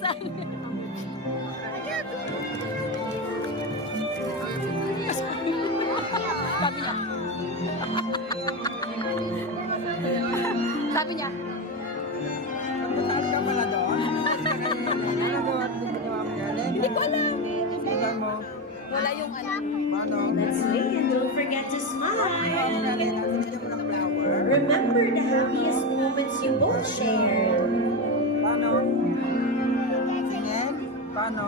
Saan? Sabi niya. Sabi niya. Saan ka pala doon? Ano gawa at ginawa mo yan? Hindi ko alam. Alam mo? Wala yung ano. Paano? Let's wait and don't forget to Ano smile. galing? Binigyan mo ng flower? Remember the happiest moments you both shared. Paano? Tingin? Paano?